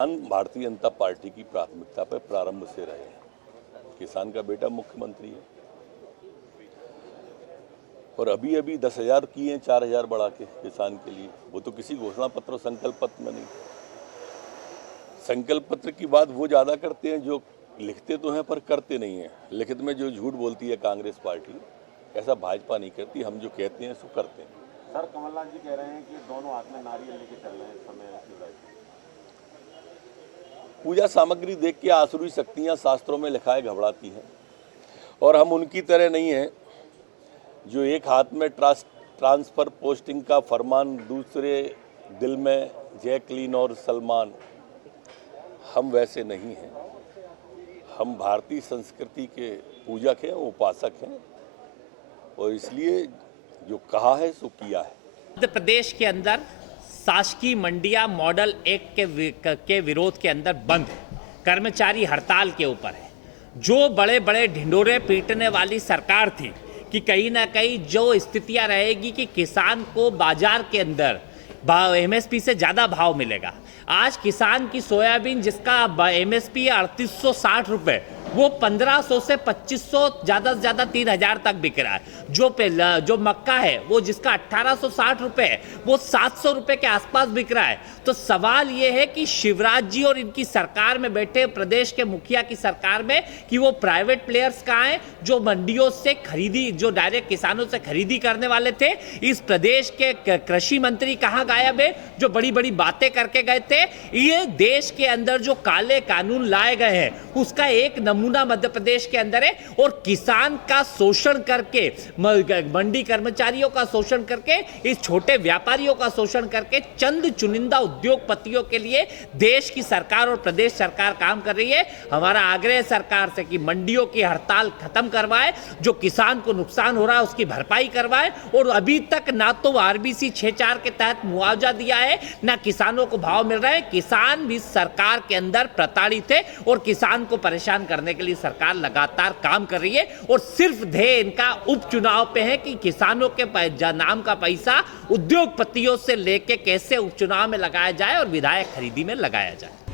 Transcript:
Bharatiya Janata party की प्राथमिकता पर प्रारंभ से रहे हैं। किसान का बेटा मुख्यमंत्री है और अभी अभी 10,000 किए हैं, 4,000 बढ़ा के किसान के लिए। वो तो किसी घोषणा पत्र और संकल्प पत्र में नहीं। संकल्प पत्र की बात वो ज़्यादा करते हैं जो लिखते तो हैं पर करते नहीं हैं। लिखित में जो झूठ बोलती है कांग्रेस पार्टी, ऐसा भाजपा नहीं करती। हम जो कहते हैं सो करते हैं। सर, कमलनाथ जी कह रहे हैं कि दोनों हाथ में नारियल लेके चल रहे हैं इस समय। पूजा सामग्री देख के आसुरी शक्तियां शास्त्रों में लिखा है घबराती हैं, और हम उनकी तरह नहीं हैं जो एक हाथ में ट्रांसफर पोस्टिंग का फरमान, दूसरे दिल में जैकलीन और सलमान। हम वैसे नहीं हैं। हम भारतीय संस्कृति के पूजक हैं, उपासक हैं, और इसलिए जो कहा है सो किया है। मध्य प्रदेश के अंदर शासकीय मंडियां मॉडल 1 के विरोध के अंदर बंद है, कर्मचारी हड़ताल के ऊपर है। जो बड़े बड़े ढिंडोरे पीटने वाली सरकार थी कि कहीं ना कहीं जो स्थितियां रहेगी कि किसान को बाजार के अंदर एमएसपी से ज़्यादा भाव मिलेगा। आज किसान की सोयाबीन जिसका एमएसपी है 3860 रुपये, वो 1500 से 2500, ज़्यादा से ज़्यादा 3000 तक बिक रहा है। जो मक्का है वो जिसका 1860 रुपये है, वो 700 रुपये के आसपास बिक रहा है। तो सवाल ये है कि शिवराज जी और इनकी सरकार में बैठे प्रदेश के मुखिया की सरकार में कि वो प्राइवेट प्लेयर्स कहाँ हैं जो मंडियों से खरीदी, जो डायरेक्ट किसानों से खरीदी करने वाले थे। इस प्रदेश के कृषि मंत्री कहाँ गायब है जो बड़ी बड़ी बातें करके गए थे। ये देश के अंदर जो काले कानून लाए गए हैं उसका एक नमूना मध्य प्रदेश के अंदर है, और किसान का शोषण करके, मंडी कर्मचारियों का शोषण करके, इस छोटे व्यापारियों का शोषण करके चंद चुनिंदा उद्योगपतियों के लिए देश की सरकार और प्रदेश सरकार काम कर रही है। हमारा आग्रह है सरकार से कि मंडियों की हड़ताल खत्म करवाए, जो किसान को नुकसान हो रहा है उसकी भरपाई करवाए। और अभी तक ना तो आरबीसी 6.4 के तहत मुआवजा दिया है, ना किसानों को भाव मिल रहा है। किसान भी सरकार के अंदर प्रताड़ित है और किसान को परेशान करने के लिए सरकार लगातार काम कर रही है। और सिर्फ ध्येय इनका उपचुनाव पे है कि किसानों के नाम का पैसा उद्योगपतियों से लेके कैसे उपचुनाव में लगाया जाए और विधायक खरीदी में लगाया जाए।